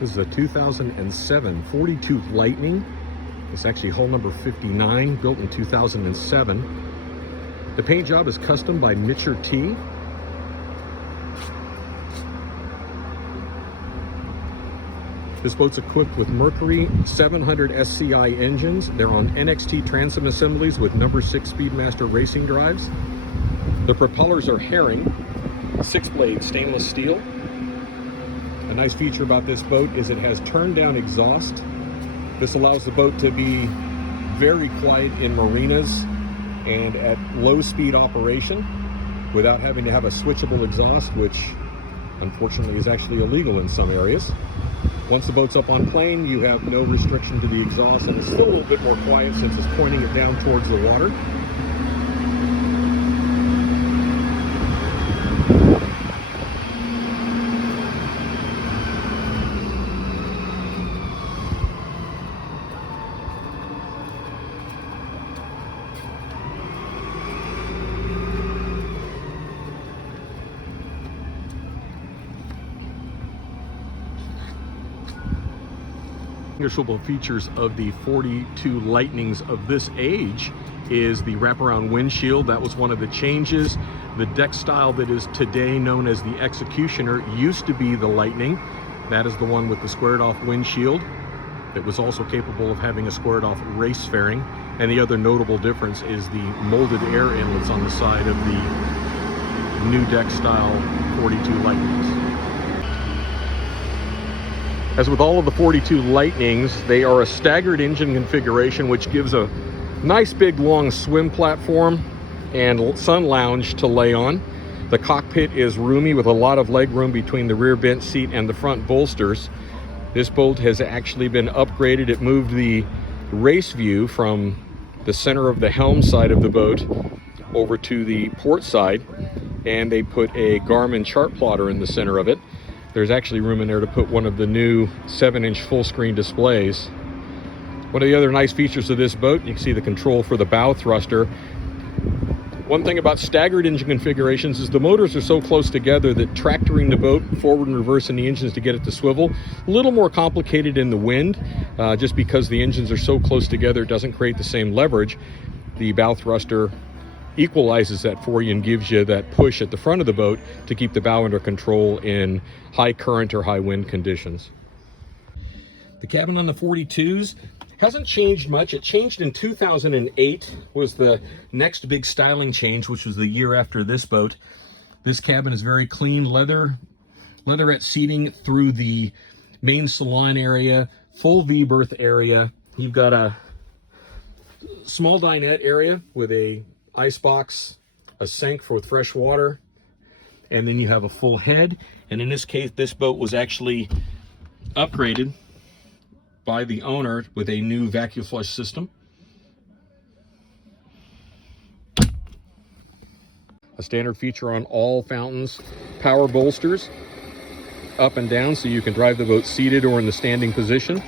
This is a 2007 42 Lightning. It's actually hull number 59, built in 2007. The paint job is custom by Mitcher T. This boat's equipped with Mercury 700 SCI engines. They're on NXT transom assemblies with number 6 Speedmaster racing drives. The propellers are Herring, 6-blade stainless steel. A nice feature about this boat is it has turn down exhaust. This allows the boat to be very quiet in marinas and at low speed operation without having to have a switchable exhaust, which unfortunately is actually illegal in some areas. Once the boat's up on plane, you have no restriction to the exhaust, and it's still a little bit more quiet since it's pointing it down towards the water. Distinguishable features of the 42 Lightnings of this age is the wraparound windshield. That was one of the changes. The deck style that is today known as the Executioner used to be the Lightning. That is the one with the squared off windshield. It was also capable of having a squared off race fairing. And the other notable difference is the molded air inlets on the side of the new deck style 42 Lightnings. As with all of the 42 Lightnings, they are a staggered engine configuration, which gives a nice big long swim platform and sun lounge to lay on. The cockpit is roomy with a lot of leg room between the rear bench seat and the front bolsters. This boat has actually been upgraded. It moved the race view from the center of the helm side of the boat over to the port side, and they put a Garmin chart plotter in the center of it. There's actually room in there to put one of the new 7-inch full screen displays. One of the other nice features of this boat, you can see the control for the bow thruster. One thing about staggered engine configurations is the motors are so close together that tractoring the boat forward and reverse in the engines to get it to swivel, a little more complicated in the wind, just because the engines are so close together, it doesn't create the same leverage. The bow thruster equalizes that for you and gives you that push at the front of the boat to keep the bow under control in high current or high wind conditions. The cabin on the 42s hasn't changed much. It changed in 2008, was the next big styling change, which was the year after this boat. This cabin is very clean, leatherette seating through the main salon area, full V-berth area. You've got a small dinette area with a ice box, a sink for fresh water, and then you have a full head. And in this case, this boat was actually upgraded by the owner with a new vacuum flush system. A standard feature on all fountains, power bolsters up and down so you can drive the boat seated or in the standing position.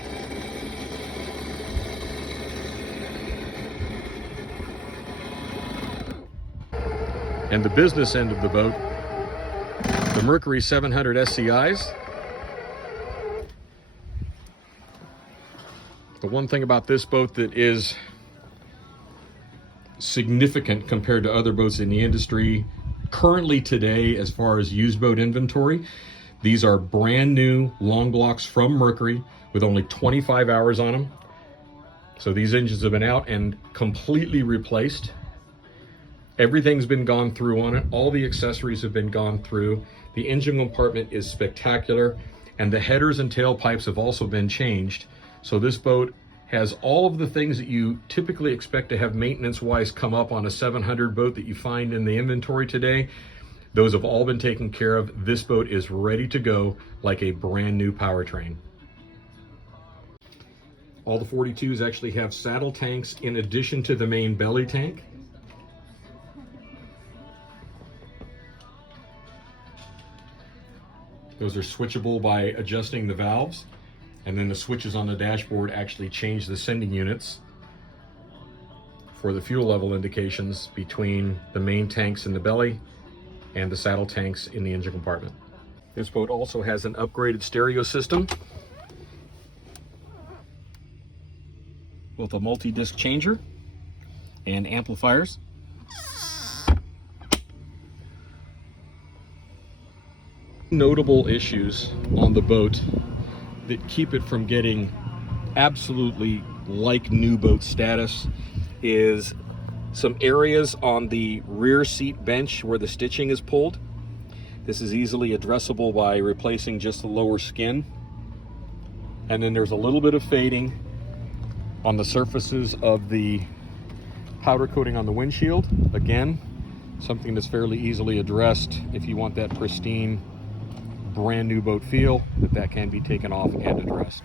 And the business end of the boat, the Mercury 700 SCIs. The one thing about this boat that is significant compared to other boats in the industry currently today as far as used boat inventory, these are brand new long blocks from Mercury with only 25 hours on them. So these engines have been out and completely replaced. Everything's been gone through on it. All the accessories have been gone through. The engine compartment is spectacular, and the headers and tailpipes have also been changed. So this boat has all of the things that you typically expect to have maintenance-wise come up on a 700 boat that you find in the inventory today. Those have all been taken care of. This boat is ready to go like a brand new powertrain. All the 42s actually have saddle tanks in addition to the main belly tank. Those are switchable by adjusting the valves, and then the switches on the dashboard actually change the sending units for the fuel level indications between the main tanks in the belly and the saddle tanks in the engine compartment. This boat also has an upgraded stereo system with a multi-disc changer and amplifiers. Notable issues on the boat that keep it from getting absolutely like new boat status is some areas on the rear seat bench where the stitching is pulled. This is easily addressable by replacing just the lower skin. And then there's a little bit of fading on the surfaces of the powder coating on the windshield. Again, something that's fairly easily addressed. If you want that pristine, brand new boat feel, that can be taken off and addressed.